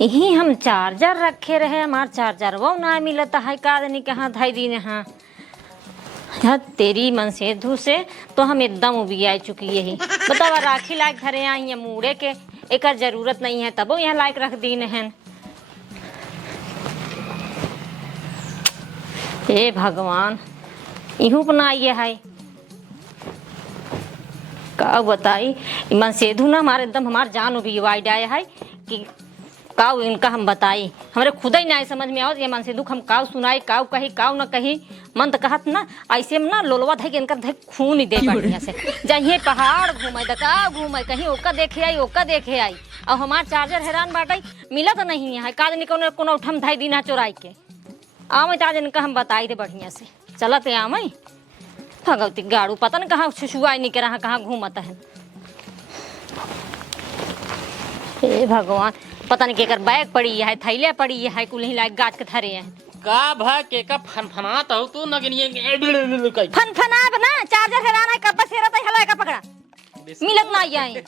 यही हम चार्जर रखे रहे, हमार चार्जर वो ना मिलता है का नहीं कहाँ धाई दिन यहाँ। यार तेरी मन से धू से तो हम एकदम उबी आ चुकी यही बतावा राखी लायक धरे आई मुड़े के एक जरूरत नहीं है तब यहाँ लायक रख दी हन। हे भगवान इहू अपना आइए है का बताई मन सेधु ना हमारे एकदम हमार जान उबी आया है कि काऊ इनका हम बताई हमारे खुद ही नहीं समझ में आओ ये मन से दुख हम काऊ सुनाई काऊ कही काऊ न कही मन तो कहत ना ऐसे में ना लोलवा थे कि इनका थे खून ही दे बढ़िया से जहिए पहाड़ घूमे दका घूमे कहीं ओका देखे आई ओका देखे आई और हमार चार्जर हैरान बाटाई मिला तो नहीं है काज निको कोनो उठम धाई दीना चोराई के आम ताज इनका हम बताई दे बढ़िया से चलते आम भगवती गाड़ू पता न कहाँ छुछुआई नहीं के रहा कहाँ घूमता है। हे भगवान पता नहीं केकर बैग पड़ी है थैले पड़ी है कुल ही लायक गाज के धरे हैं का भा के का फनफनात हो तू नगनिए फनफना ना चार्जर हैरान है कब से रहता है हला का पकड़ा मिलत ना आई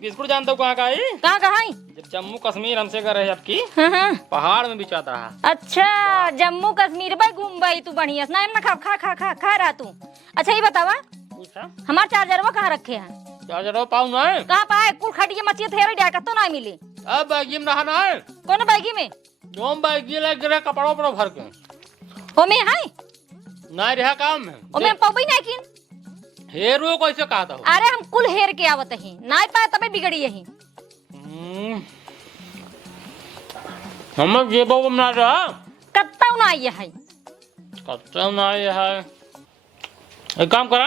बिस्कुट जानता हूँ कहाँ का है कहाँ जब जम्मू कश्मीर हमसे कर रहे आपकी हाँ। पहाड़ में बिचाता रहा। अच्छा जम्मू कश्मीर भाई घूम भाई तू बढ़िया ना खा खा खा खा खा रहा तू। अच्छा ये बतावा हमार चार्जर वो कहाँ रखे हैं चार्जर पाऊ ना कहाँ पाए कुल खटिया मचिए थे डाका तो ना मिली अब बैगी में रहा ना कौन बैगी में जोम बैगी लग गिरे कपड़ों पर भर के ओ में है ना रहा काम में ओ में पौबई ना किन हेरो कैसे कहता हो अरे हम कुल हेर के आवत ही ना पाए तबे बिगड़ी यही हम जेबो में ना रहा कत्ता ना आई है कत्ता ना आई है एक काम करा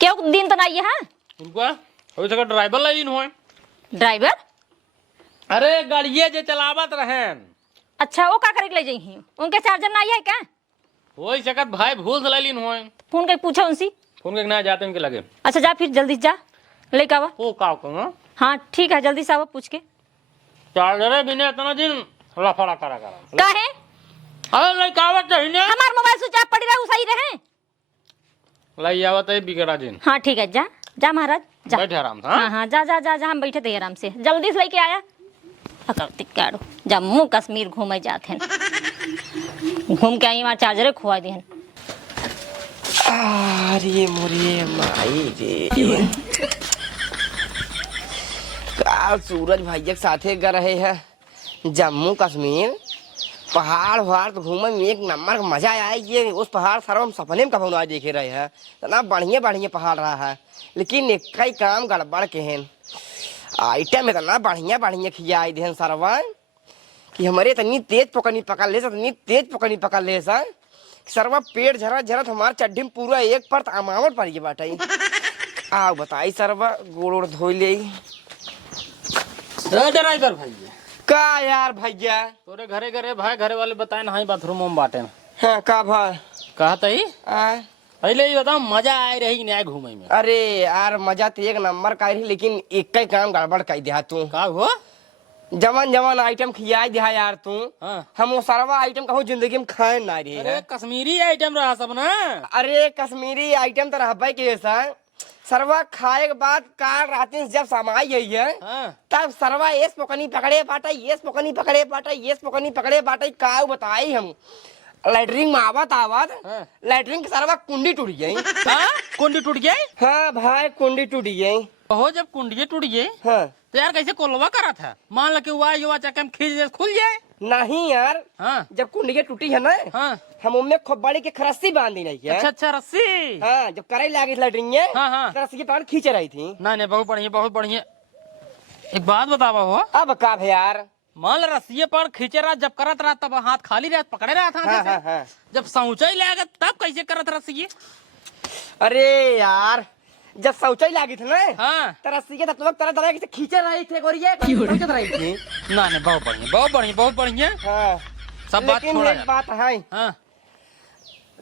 क्यों दिन तो ना आई है उनको अभी तक ड्राइवर लाइन हो ड्राइवर अरे गाड़िए जे चलावत रहे अच्छा वो का करे ले जाई उनके चार्जर ना आई है क्या हो सकत भाई भूल से लाइन हो फोन के पूछो उनसे फोन के ना जाते उनके लगे अच्छा जा फिर जल्दी जा लेके आवा ओ का कहूं हाँ ठीक है जल्दी से आवा पूछ के चार्जर बिना इतना दिन लफड़ा करा का है अरे नहीं आवत चाहिए हमार मोबाइल स्विच ऑफ पड़ी रहा सही रहे लाई आवत है बिगड़ा दिन हाँ ठीक है जा जा महाराज जा बैठे आराम से हाँ हाँ जा जा जा जा हम बैठे थे आराम से जल्दी से लेके आया काड़ो जम्मू कश्मीर घूमे जाते हैं घूम के आई वहाँ चार्जर खुआ दिहन अरे मोरे माई रे का सूरज भैया के साथे गए रहे हैं जम्मू कश्मीर पहाड़ वहाड़ तो घूमे में एक नंबर का मजा आया ये उस पहाड़ सारा हम सपने में कभी देखे रहे हैं इतना बढ़िया बढ़िया पहाड़ रहा है लेकिन एक कई काम गड़बड़ के हैं आइटम इतना बढ़िया बढ़िया खियाई दे सरवा कि हमारे इतनी तेज पकड़नी पकड़ ले इतनी तेज पकड़नी पकड़ ले सरवा पेट झरा झरा हमारे चड्ढी में पूरा एक परत अमावट पड़ गई बाटाई आओ बताई सरवा गोड़ धो ले ड्राइवर भैया का यार भैया तोरे घरे घरे भाई घरे वाले बताए ना बाथरूम में बाटे हाँ का भाई कहता ही पहले ही बताओ मजा आए रही नहीं घूमे में अरे यार मजा तो एक नंबर का रही लेकिन एक ही काम गड़बड़ कर दिया तू का हो जवन जवन आइटम खिया दिया यार तू हाँ। हम वो सारा आइटम कहूँ जिंदगी में खाए ना रही है अरे कश्मीरी आइटम रहा सब ना अरे कश्मीरी आइटम तो रहा के सरवा खाए के बाद कार रात जब समाई गई है हाँ। तब सरवा ये पोकनी पकड़े पाटा ये पोकनी पकड़े पाटा ये पोकनी पकड़े पाटा का बताई हम लैटरिंग में आवत हाँ। लैटरिंग की सरवा कुंडी टूट गई कुंडी टूट गई हाँ भाई कुंडी टूट गई हो जब कुंडी टूट गई हाँ तो यार कैसे कोलवा करा था मान लो कि हुआ युवा चक्कर में खींच खुल जाए नहीं यार हाँ। जब कुंडी टूटी है ना हाँ। हम उनमें खोबड़ी के खरस्सी बांधी नहीं है अच्छा रस्सी हाँ जब करे लगी लैटरिंग हाँ। रस्सी के पार खींच रही थी नहीं बहुत बढ़िया एक बात बतावा हो अब का यार मान रस्सी पर खींचे रहा जब करत रहा तब हाथ खाली रहा पकड़े रहा था हाँ। जब सऊचाई लगा तब कैसे करत रस्सी अरे यार जब शौचाई लगी थी ना हाँ। तो रस्सी के तब तरह तरह से खींचे रही थे और ये रही थी नहीं बहुत बढ़िया हाँ। सब बात लेकिन छोड़ा एक बात है हाँ।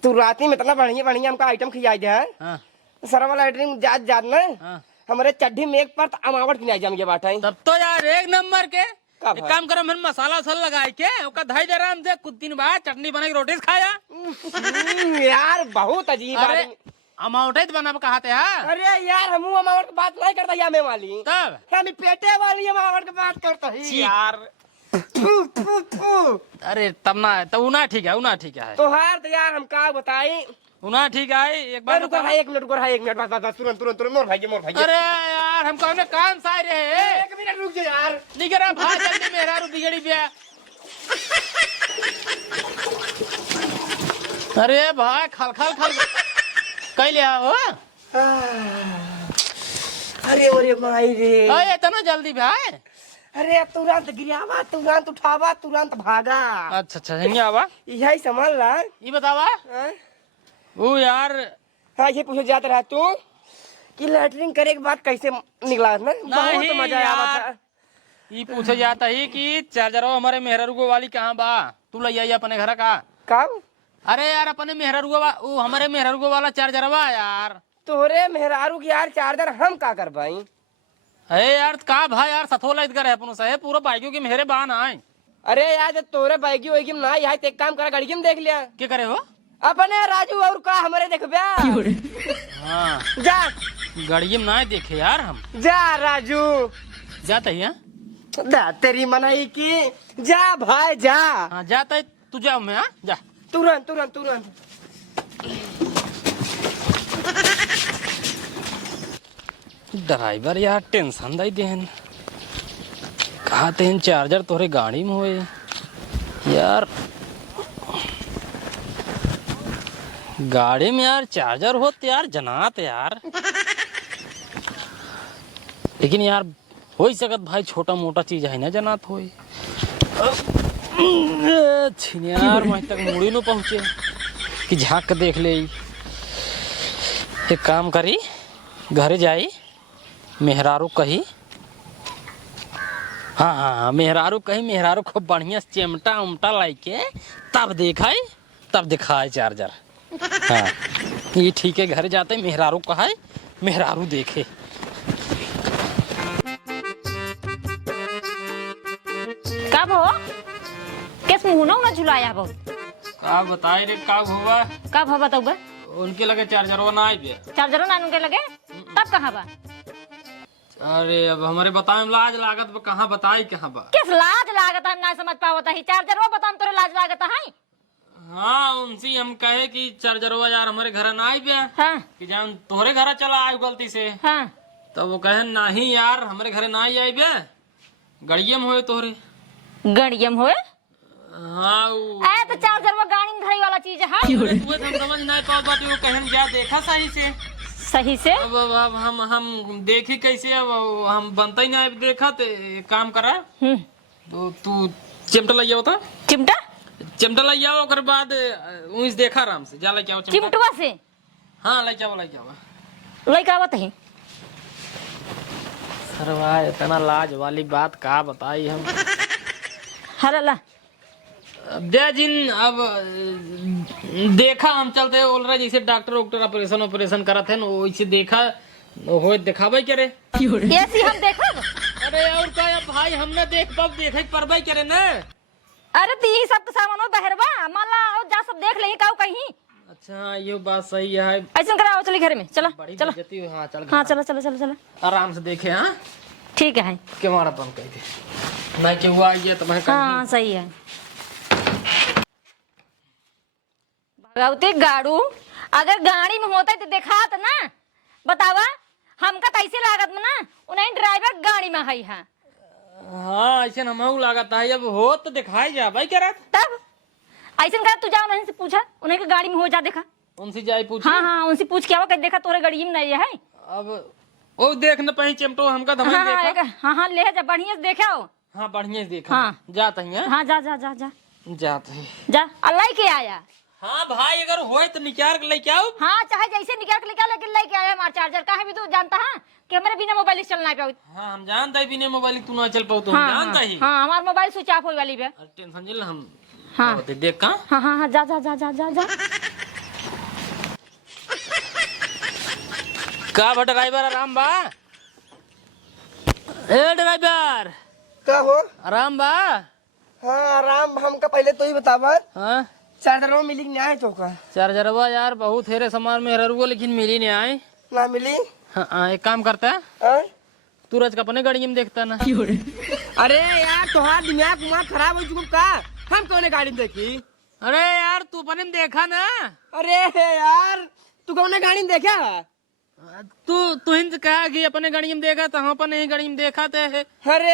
तू रात में इतना बढ़िया बढ़िया हमका आइटम खिलाई दे हाँ। सरवा लैटरिन जात ना हाँ। हमारे चड्ढी में एक परत अमावट की जम गया बात है तब तो यार एक नंबर के का एक काम करो मैंने मसाला वसाला लगाए के ओका धाई दे आराम से कुछ दिन बाद चटनी बना के रोटी से खाया यार बहुत अजीब अरे आदमी अमाउंट बना कहा थे हाँ? अरे यार हम अमावट की बात नहीं करता हमें वाली तब हम पेटे वाली अमावट की बात करता ही यार अरे तब ना तो उना ठीक है, उना ठीक है, तो हार तो यार हम का बताई। उना ठीक है। एक बार रुको भाई, 1 मिनट रुको भाई, 1 मिनट बस बस तुरंत तुरंत तुरंत मोर भाई मोर भाई। अरे यार हम कहने कान साय रहे 1 मिनट रुक जा यार। नहीं करा भाई, जल्दी मेरा रू बिगड़ी पे। अरे भाई खल खल खल कई लिया हो। अरे माई रे। अरे इतना जल्दी भाई। अरे तुरंत गिरावा, तुरंत उठावा, तुरंत भागा। अच्छा हिंगे आवा। यही समझ ला। ये बतावा हाँ? वो यार। हाँ ये पूछे जाता रहा तू कि लैटरिंग करे के बाद कैसे निकला ना, बहुत मजा आया था। ये पूछे जाता ही कि चार्जरो हमारे मेहररुगो वाली कहाँ बा, तू ले आई अपने घर का। कब? अरे यार अपने मेहररुगो वो हमारे मेहररुगो वाला चार्जरवा यार। तोरे मेहरारू की यार चार्जर हम का कर पाई? अरे यार का भाई यार सथोला इधर है अपन से पूरा बाइकों के मेरे बान आए। अरे यार जब तोरे बाइकी वाइकी में ना यहाँ तो एक काम करा, गाड़ी में देख लिया। क्या करे हो? अपने राजू और का हमारे देखबे। हाँ जा गाड़ी में ना देखे यार हम। जा राजू जाता ही है। दा तेरी मनाई की। जा भाई जा। हाँ जाता है तू, जाओ मैं। हाँ जा तुरंत तुरंत तुरंत। ड्राइवर यार टेंशन दाई देहन, कहा तेन चार्जर तोरे गाड़ी में होए यार। गाड़ी में यार चार्जर हो तो यार जनात यार। लेकिन यार हो ही सकत भाई, छोटा मोटा चीज है ना जनात होए। यार वहीं तक मुड़ी न पहुंचे कि झाँक के देख ले। एक काम करी, घरे जाई मेहरारू कही। हाँ मेहरारू कही, मेहरारू खूब बढ़िया चिमटा उमटा लाइके तब देखा, तब दिखाए चार्जर। हाँ ये ठीक है, घर जाते मेहरारू कहा, मेहरारू देखे। कब हो किस मुंह ना झुलाया बहुत। का बताए रे का हुआ? कब हो बताऊगा? उनके लगे चार्जर ना आई। चार्जरो ना उनके लगे तब कहाँ बा? अरे अब हमारे बताए लाज लागत कहाँ बताई कहाँ बा? किस लाज लागत है ना समझ पावत है। चार्जर वो बताम तोरे लाज लागत है। हाँ उनसे हम कहे कि चार्जरवा यार हमारे घर ना आई बे। हाँ कि जान तोहरे घर चला आए गलती से। हाँ तो वो कहे नहीं यार हमारे घर ना आई बे, गड़ियम होए तोहरे। गड़ियम होए? हाँ ए तो चार्जर वो गाड़ी में धरी वाला चीज है। हम समझ नहीं पाओ बात, वो कहन जा देखा सही से। सही से अब हम देखी कैसे, अब हम बनता ही नहीं देखा तो काम करा। तो तू चिमटा लग जाओ, तो चिमटा लग जाओ, ओकर बाद उस देखा आराम से जा लेके आओ चिमटवा से। हाँ ले जाओ लइका आवत है। सरवा इतना लाज वाली बात का बताई हम। हला दे जिन अब देखा हम चलते ऑलरेडी जैसे डॉक्टर ऑपरेशन करा थे ना वैसे देखा हो दिखावे करे। ऐसी हम देखा। अरे और क्या भाई हमने देख पाब देखे परबे करे ना। अरे ती सब के सामान बहरवा माला और जा सब देख ले काऊ कहीं। अच्छा ये बात सही है। ऐसा कराओ चली घर में चला चला। हाँ चल हाँ चला चला चला चला आराम से देखे। हाँ ठीक है के मारा तुम कही थे नहीं कि हुआ ये तो मैं हाँ सही है। भगवती गाड़ू अगर गाड़ी में होता तो देखात ना, बतावा हमका कैसे लागत में ना उन्हें ड्राइवर गाड़ी में है। हाँ ऐसे हम लागत है, अब हो तो दिखाई जा भाई क्या तब ऐसे कर तू जा उन्हें से पूछा, उन्हें के गाड़ी में हो जा देखा। उनसे जाए पूछ। हाँ उनसे पूछ के आओ देखा तोरे गाड़ी में नहीं है। अब वो देख न पही चिमटो हमका धमक देखा। हाँ ले जा बढ़िया से देखा हो। हाँ बढ़िया से देखा। हाँ जाता ही हाँ जा जा जा जा जाते ही जा अल्लाह के आया। हाँ भाई अगर होए तो निकाल के लेके आओ। हाँ चाहे जैसे निकाल के लेके आओ, लेकिन लेके आया हमारा चार्जर का है भी तू जानता है कि हमारे बिना मोबाइल से चलना पाओ। हाँ हम जानता है बिना मोबाइल तू ना चल पाओ तो हाँ, हम जानता ही। हाँ हमारा मोबाइल स्विच ऑफ होई वाली है। टेंशन जिल हम। हाँ देख का। हाँ हाँ हाँ जा जा जा जा जा जा। का बा ड्राइवर आराम बा? ए ड्राइवर का हो? आराम बा? हाँ आराम हमका पहले तो ही बतावा। हाँ चार्जर मिली नहीं आए तो का? चार्जरवा यार बहुत हेरे सामान में हररुआ लेकिन मिली नहीं आए। ना मिली? हाँ एक काम करता है हाँ? तू रज का अपने गाड़ी में देखता ना। अरे यार तुम्हारा दिमाग उमाग खराब हो चुका का? हम कौन गाड़ी में देखी? अरे यार तू अपने में देखा ना। अरे यार तू कौन गाड़ी में देखा? तू हिंद कहा कि अपने गाड़ी में देखा तो हम अपने ही गाड़ी में देखा थे। अरे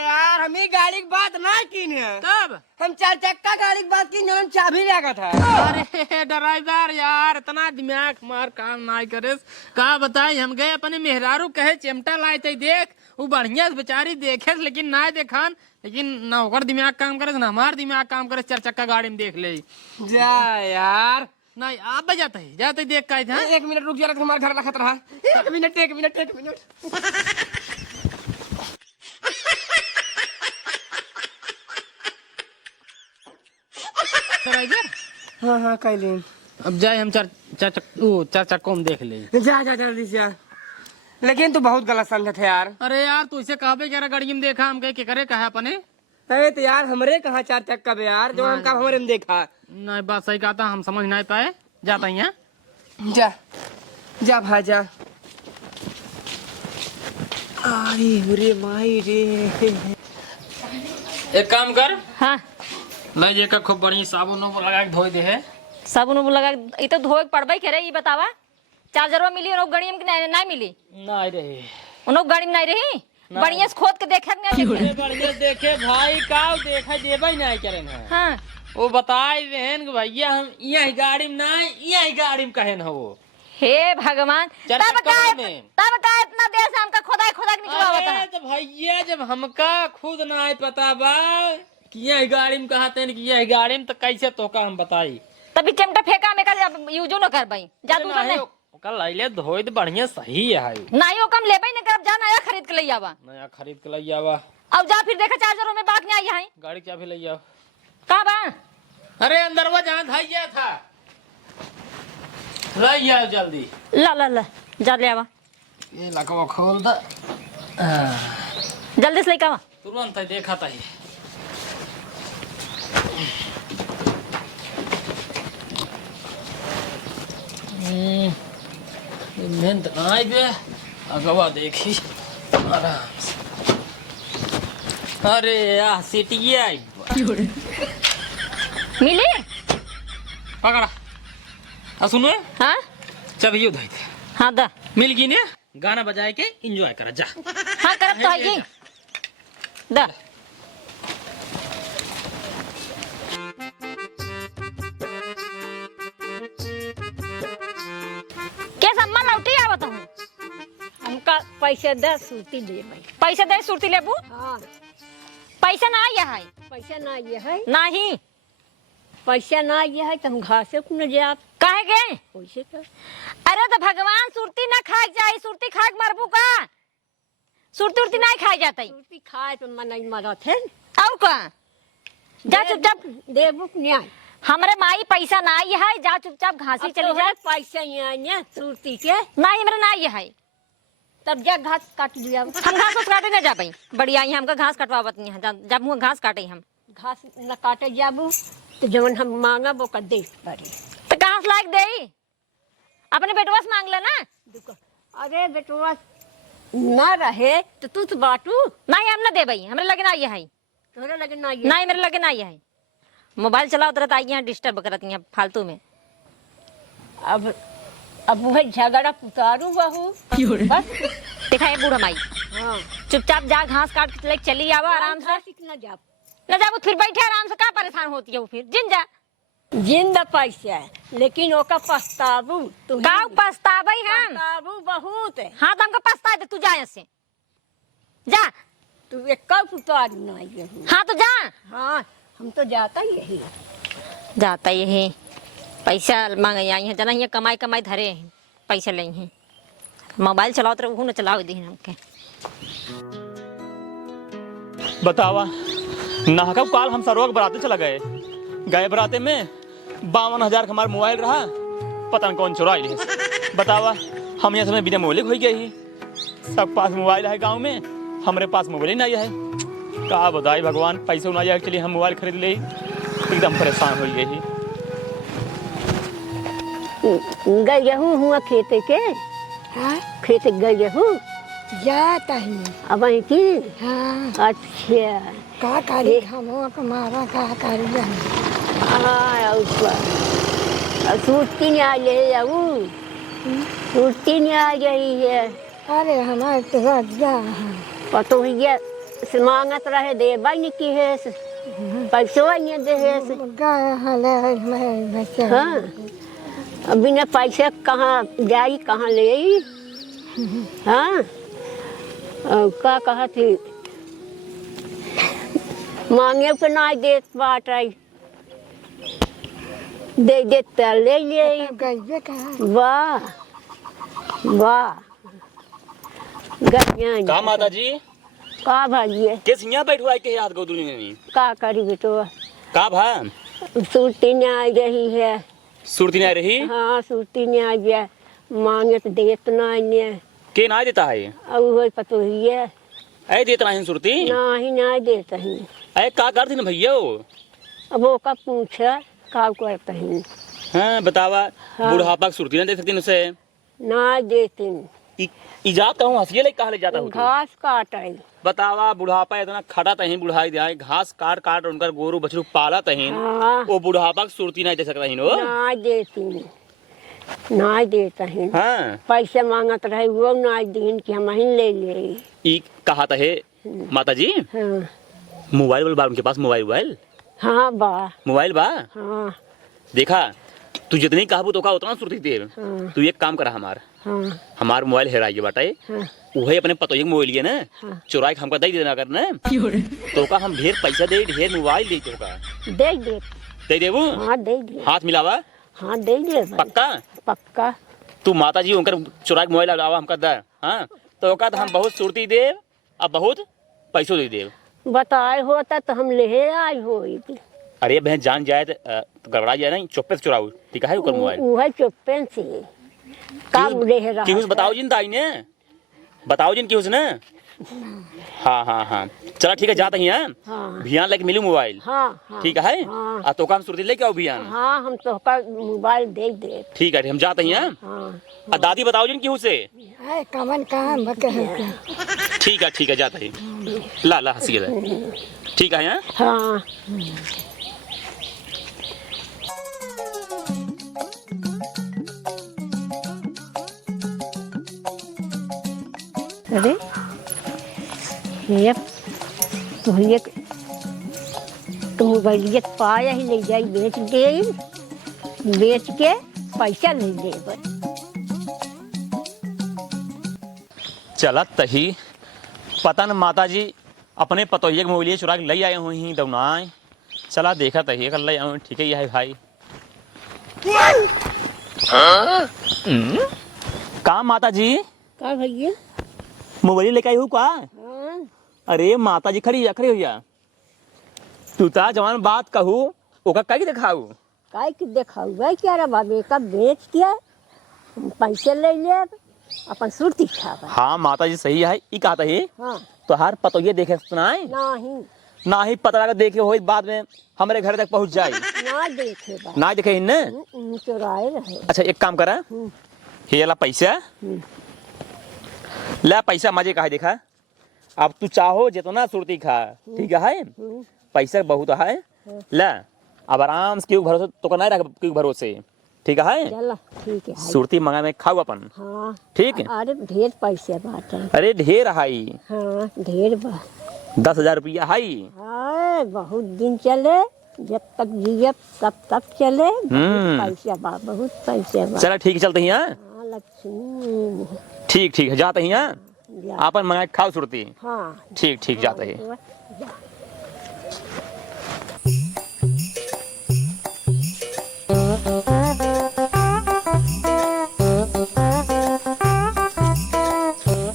यार हम ही गाड़ी की बात ना की ने। तब हम 4 चक्का गाड़ी की बात की, हम चाबी लगा था। अरे ड्राइवर यार इतना दिमाग मार काम ना करे। का बताई हम गए अपने मेहरारू कहे चिमटा लाए थे देख, वो बढ़िया से बेचारी देखे लेकिन ना देखन, लेकिन ना ओकर दिमाग काम करे ना हमार दिमाग काम करे। 4 चक्का गाड़ी में देख ले जा यार। नहीं आप जाते ही देख का था। 1 मिनट रुक जरा, तुम्हारे घर लखत रहा। 1 मिनट। ड्राइवर हाँ कैलीन। अब जाए हम 4 चक्कों में देख ले। जा जल्दी से। लेकिन तू बहुत गलत समझत है यार। अरे यार तू इसे कहा कह रहा गाड़ी में देखा, हम कहे के करे कहा अपने। अरे तो यार हमरे कहाँ 4 चक्का बे यार, जो हम कब हमारे में देखा। नहीं बात सही कहता, हम समझ नहीं पाए। जाता ही जा भाई जा। अरे रे माई रे। एक काम कर, हाँ ले जे का खूब बढ़िया साबुन लगा के धोई दे है। साबुन लगा ये तो धोए पड़बे करे। ये बतावा चार्जरवा मिली और गाड़ी में नहीं मिली? नहीं रही उन गाड़ी में नहीं रही। बढ़िया से खोद के देखे बढ़िया देखे भाई का देखा देबे नहीं करे ना। हाँ वो बताए बहन भैया हम यही गाड़ी में नहीं यही गाड़ी में कहे ना वो। हे भगवान, तब का इतना देर से हमका खोदा निकलवा होता है। तो भैया जब हमका खुद ना पता बा कि यही गाड़ी में कहते हैं कि यही गाड़ी में, तो कैसे तो का हम बताई। तभी चिमटा फेंका में का यूजो न कर भाई। जा तू नहीं कल लाइले धोई तो बढ़िया सही है। नहीं हो कम लेबे न कर, जा नया खरीद के ले आवा। नया खरीद के ले आवा। अब जा फिर देखा चार्जरों में बात नहीं आई है। गाड़ी क्या भी ले आओ। का बा? अरे अंदरवा जहाँ धाइया था ले आओ जल्दी। ला जा ले आवा। ये लकवा खोल द जल्दी से लेके आवा। तुरंत है देखा था ही। मेहनत आई बे अगवा देखी आराम से। अरे यार सीटी आई मिली? पकड़ा आ सुनो। हाँ चाबी उधाई थे। हाँ दा मिल गई ने, गाना बजाए के एंजॉय करा जा। हाँ करब तो है दा। क्या सम्मा लौटी आवत हूँ? हमका पैसे दे सूती दे भाई। पैसे दे सुरती लेबू? हाँ पैसा ना आया है। पैसा ना ये है, नहीं पैसा ना ये है तो हम घासे को न जाप काहे गए? पैसे का। अरे तो भगवान सुरती ना खाए जाए, सुरती खाए के मरबू का? सुरती उरती नहीं खाई जाती। सूती खाए तो मन नहीं मरत है। और का जा चुपचाप देबुक न्याय। हमरे माई पैसा ना आई है, जा चुपचाप घासी चली जा। पैसा यहाँ ने सूती के नहीं हमरे ना आई है। तब जा घास काट दिया। हम घास उस काटे ना जा पाई। बढ़िया ही हमका घास कटवावत नहीं है। जब मुँह घास काटे हम घास न काटे जाबू तो जवन हम मांगा वो कर दे पड़ी। तो कहाँ से लायक दे? अपने बेटवा से मांग लेना। अरे बेटवा ना रहे तो तू तो बाटू। नहीं हम ना दे भाई, हमरे लगे ना आई है। तोरे लगे ना ये। नहीं मेरे लगे ना आई है। मोबाइल चलाओ तरत आई है, डिस्टर्ब करती हैं फालतू में। अब वह झगड़ा पुतारू बहू बस। देखा है बूढ़ा माई। हाँ चुपचाप जा घास काट के लेके चली आवा आराम से। न जा न जाबू फिर बैठे आराम से, का परेशान होती है वो फिर जिन जा। जिंदा पैसा है लेकिन ओका पछताबू तू। का पछतावई हम? पछताबू बहुत है। हाँ तो हमको पछता दे, तू जा यहाँ से जा। तू एक कब उतार ना ये। हाँ तो जा। हाँ हम तो जाता यही। जाता ये है पैसा मांग आई है जना, यहाँ कमाई धरे हैं पैसा ले हैं। मोबाइल चलाओ तो वो न चलाओ दी हमके। बतावा नाहका काल हम सरवा के बराते चला गए बराते में 52,000 का हमारा मोबाइल रहा, पता नहीं कौन चुरा लिए। बतावा हम यहाँ समय बिना मोबाइल हो गए। सब पास मोबाइल है गांव में, हमारे पास मोबाइल ही नहीं है। का बताई भगवान, पैसे ना जाए के लिए हम मोबाइल खरीद ले, एकदम परेशान हो गए। गए हूँ हुआ खेते के। हाँ खेते गए हूँ जाता ही अब आई की हाँ अच्छा का करी हमो तुम्हारा का करी सूरती नहीं आ रही है वो सूरती नहीं आ रही है अरे हमारे तो जा पतो ये मांगत रहे दे बाई की है पैसो नहीं दे है गाय हले मैं बच्चा हाँ अब बिना पैसे कहाँ जाई कहाँ ले आई हाँ का कहा थी मांगे पे ना दे बाट आई दे देता ले ले गई कहा वाह वाह गया का माता जी का भाजिए किस यहाँ बैठवाई के याद गो दुनिया में का करी बेटो का भा सूरती नहीं आ रही है सुरती नहीं आ रही हाँ सूरती नहीं आ गया मांगे तो देत नहीं के ना देता है अब वही पतो ही है ऐ देता नहीं सुरती ना देता ही ऐ का करती ना भैया अब वो का पूछा का करता ही हाँ बतावा हाँ। बुढ़ापा की सुरती ना दे सकती उसे ना देते इजात कहूँ हंसिए ले कहा ले जाता हूँ घास काट आई बतावा बुढ़ापा इतना खड़ा तहीन बुढ़ाई दिया घास काट काट उनका गोरू बछरू पाला तहीन हाँ वो बुढ़ापा की सुरती नहीं दे सकता ही नो ना देती ना देता ही हाँ पैसे मांगत रहे वो ना दिन कि हम ही ले ले ई कहा था है माता जी हाँ मोबाइल बा उनके पास मोबाइल हाँ बा मोबाइल बा हाँ देखा तू जितनी कहबू तो का उतना सुरती दे हाँ तू एक काम करा हाँ हमार मोबाइल हेराइए बाटे हाँ वही अपने पतोही मोबाइल लिए ना हाँ। चुराई के हमका दे देना कर ना तो का हम ढेर पैसा दे ढेर मोबाइल दे तो का दे देबू हाँ दे हाथ मिलावा हाँ दे पक्का पक्का तू माता जी उनकर चुराई के मोबाइल लावा हमका दे हाँ तो का हम बहुत सुरती देव अब बहुत पैसों दे देव बताए होता तो हम ले आई हो अरे बहन जान जाए तो गड़बड़ा जाए ना चुप्पे से चुराऊ ठीक है ऊपर मोबाइल वही चुप्पन से काम रह रहा क्यों बताओ जिन ताई ने बताओ जिन क्यों ने हाँ हाँ हाँ चला ठीक है जाते ही हैं हाँ भियान लेके मिलू मोबाइल हाँ हाँ ठीक है हाँ। आ तो काम सुरती लेके आओ भियान हाँ हम तो का मोबाइल दे ठीक है हम जाते ही हैं हाँ दादी बताओ जिन क्यों से है कमन काम बके है ठीक है जाते ही ला ला हंसी ठीक है हैं हाँ अरे ये तो ये तो मोबाइल ये पाया ही ले जाई बेच के पैसा ले ले चला तही पता न माता जी अपने पतोहिए के मोबाइल चुरा के ले आए हुए ही दौनाए चला देखा तही कर ले आए ठीक है यह है भाई का माता जी का भैया मोबाइल लेके आई हूँ का हाँ अरे माता जी खड़ी भैया तू ता जवान बात कहू ओका कहीं दिखाऊ काय की देखाऊ भाई क्या रे बाबे का बेच के पैसे ले ले अपन सुरती खावा हाँ माता जी सही है ई कहता है हाँ तो हर पतोहिए देखे सुनाए नहीं ना ही पता लगा देखे हो बाद में हमारे घर तक पहुंच जाए ना देखे बा ना देखे इन्ने चुराए रहे अच्छा एक काम करा ये ला पैसा ला पैसा मजे का है देखा अब तू चाहो जितना सुरती खा ठीक है पैसा बहुत है ला अब आराम से क्यों भरोसे तो का नहीं रख क्यों भरोसे ठीक है चलो ठीक है सुरती मंगा में खाओ अपन हाँ ठीक है अरे ढेर पैसे बात है अरे ढेर है हाँ ढेर बा 10,000 रुपया है हाय बहुत दिन चले जब तक जियब तब तक चले पैसे बा बहुत पैसे बा चला ठीक है चलते हैं हाँ लक्ष्मी ठीक है जाते हैं अपन मंगा के खाओ सुरती हाँ ठीक जाते हैं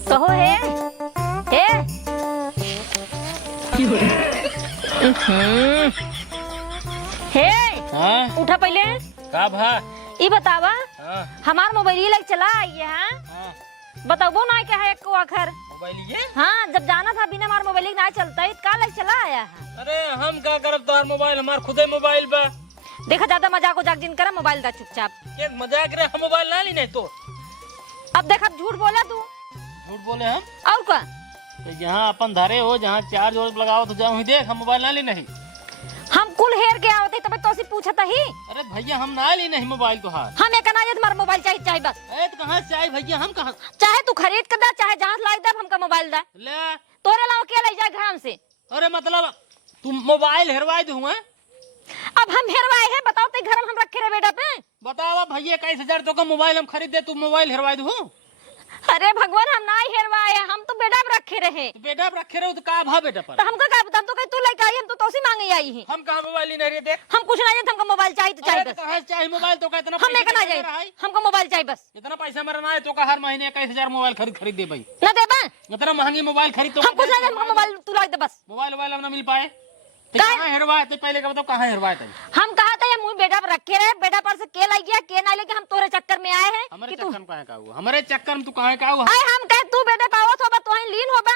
कहो हे हे हाँ उठा पहले का भा ई बतावा हाँ हमार मोबाइल लग चला आइए हाँ हाँ बताबो ना क्या है को आखिर मोबाइल ये हाँ जब जाना था बिना हमार मोबाइल ना चलता है का लग चला आया है अरे हम क्या करब तोहार मोबाइल हमार खुदे मोबाइल बा देखा ज्यादा मजाक उजाक जिन करा मोबाइल दा चुपचाप एक मजाक रे हम मोबाइल ना ली नहीं तो अब देखा झूठ बोला तू झूठ बोले हम? और का तो जहाँ अपन धरे हो, जहाँ चार्ज वार्ज लगाओ तो जाओ ही देख, हम मोबाइल ना ली नहीं। हम कुल हेर के आवते तब तो पूछता ही। अरे भैया हम ना ली नहीं मोबाइल तो हाथ। हम एक अनाज हमारा मोबाइल चाहिए बस। तो कहाँ से आई भैया, हम कहाँ? चाहे तू खरीद कर दे, चाहे जहाँ लाई दे, हमका मोबाइल दे। ले तोरे अलावा के ले जाए घर से? अरे मतलब तुम मोबाइल हेरवाई दू है? अब हम हेरवाए हैं, बताओ ते घर में हम रखे रहे बेटा पे। बताओ भैया 21,000 तो का मोबाइल हम खरीद दे, तू मोबाइल हेरवाई दू? अरे भगवान हम ना ही हेरवाए हैं, हम तो बेटा पे रखे रहे। तो बेटा पे रखे रहो तो का भा बेटा पर? तो हमका क्या बता, हम तो कहीं तू लेके आई, हम तो तोसी मांगे आई ही। हम कहाँ मोबाइल नहीं रहे देख। हम कुछ नहीं, हमको मोबाइल चाहिए तो चाहिए अरे बस। तो कहाँ से चाहिए मोबाइल तो का इतना हम लेकर ना जाए, हमको मोबाइल चाहिए बस। इतना पैसा मेरा ना है तो का हर महीने 21,000 मोबाइल खरीद दे भाई। ना दे बा, इतना महंगी मोबाइल खरीद तो हम कुछ नहीं, हमको मोबाइल तू ला दे बस। मोबाइल अब ना मिल पाए तो कहाँ हेरवाए थे? पहले का बताओ कहाँ हेरवाए थे? हम कहा था ये मुंह बेटा पर रखे रहे, बेटा पर से के लाई गया के ना लेके हम तोरे चक्कर में आए हैं। हमारे कि तू चक्कर में कहाँ का हुआ? हमारे चक्कर में तू कहाँ का हुआ? आए हम कहे तू बेटे पावत होबा तो ही लीन होबा।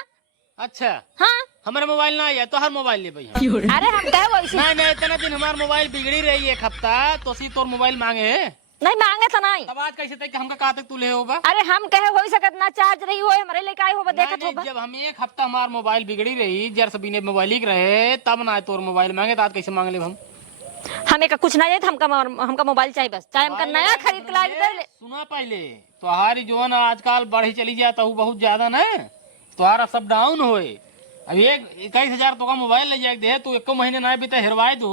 अच्छा हाँ हमारे मोबाइल ना है तो हर मोबाइल ले भाई। अरे हम कहे वैसे नहीं इतना दिन हमारा मोबाइल बिगड़ी रही एक हफ्ता तो सी तोर मोबाइल मांगे है। नहीं मांगे तो नहीं। तब आज कैसे तक हमका कहा तक तू ले होगा? अरे हम कहे हो सकत ना चार्ज रही हो हमारे लेके आए होबा देखत नहीं, होबा। जब हम एक हफ्ता हमारा मोबाइल बिगड़ी रही जर सभी ने मोबाइल ही रहे तब ना तोर मोबाइल मांगे तो आज कैसे मांग ले हम? हमें का कुछ नहीं है, हमका मोबाइल चाहिए बस, चाहे हमका नया खरीद के ला दे ले। सुना पहले तुम्हारी जो है ना आजकल बढ़ी चली जाता हूँ बहुत ज्यादा ना, तुम्हारा सब डाउन होए। अब 21,000 तो का मोबाइल ले जाए दे तो 1 महीने ना बीते हेरवाए दो।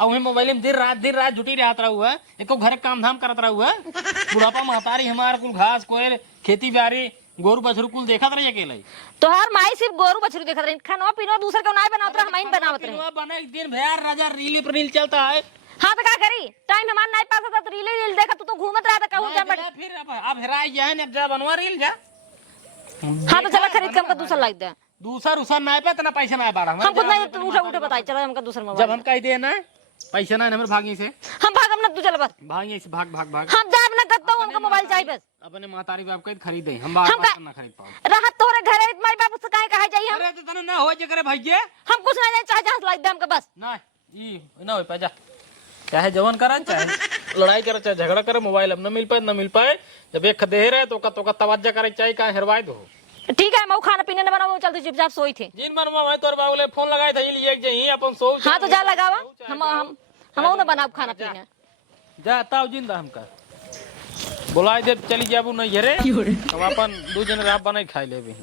अब वही मोबाइल में दिन रात जुटी रहता हुआ, एको घर काम धाम करता हुआ। बुढ़ापा महतारी हमारा कुल घास कोयल खेती बाड़ी गोरु बछरू कुल देखत रही अकेले। तो हर माई सिर्फ गोरु बछरू देखत रही, खाना पीना दूसरे को नहीं बनावत रहा, हम ही बनावत रहे। बना दिन भर राजा रील पर रील चलता है। हाँ तो क्या करी, टाइम हमारा नहीं पास होता तो रील देखा तू तो घूमत रहा था कहूं जा बड़ी। फिर अब हेराई जाए ना, जा बनवा रील जा। हाँ तो चला खरीद के हमका दूसरा ला दे। दूसरा ना पे इतना पैसा ना बाड़ा हम कुछ नहीं, तू उठा बताई चला हमका दूसरा मोबाइल। जब हम कह दे ना पैसा ना हमारे भागी से हम भागम ना, तू चल बस भागी से भाग हम जाब ना करता हूं, हमका मोबाइल चाहिए बस। अपने मातारी बाप के खरीदे हम बात ना खरीद पाओ। राहत तोरे घरे माई बाप से काहे कहे जाई हम? अरे तो तने ना हो जे करे भैया, हम कुछ नहीं चाहे जहां ला दे हमका बस। ना ई ना हो पाजा, चाहे जवन करा चाहे लड़ाई करे चाहे झगड़ा करे, मोबाइल अब ना मिल पाए जब एक दे रहे तो का तवज्जो करे चाहिए का हेरवाए दो। ठीक है, मैं खाना पीने न बनाऊं, चलते चुपचाप सोई थे। जिन मनवा मैं तोर बाबूले फोन लगाए था लिए एक जही अपन सो। हां तो जा लगावा, हम ना बनाब खाना पीना। जा ताऊ जिंदा हमका बुलाए दे चली जाबू नहीं घरे, हम अपन 2 जन रात बनाई खाई लेबे।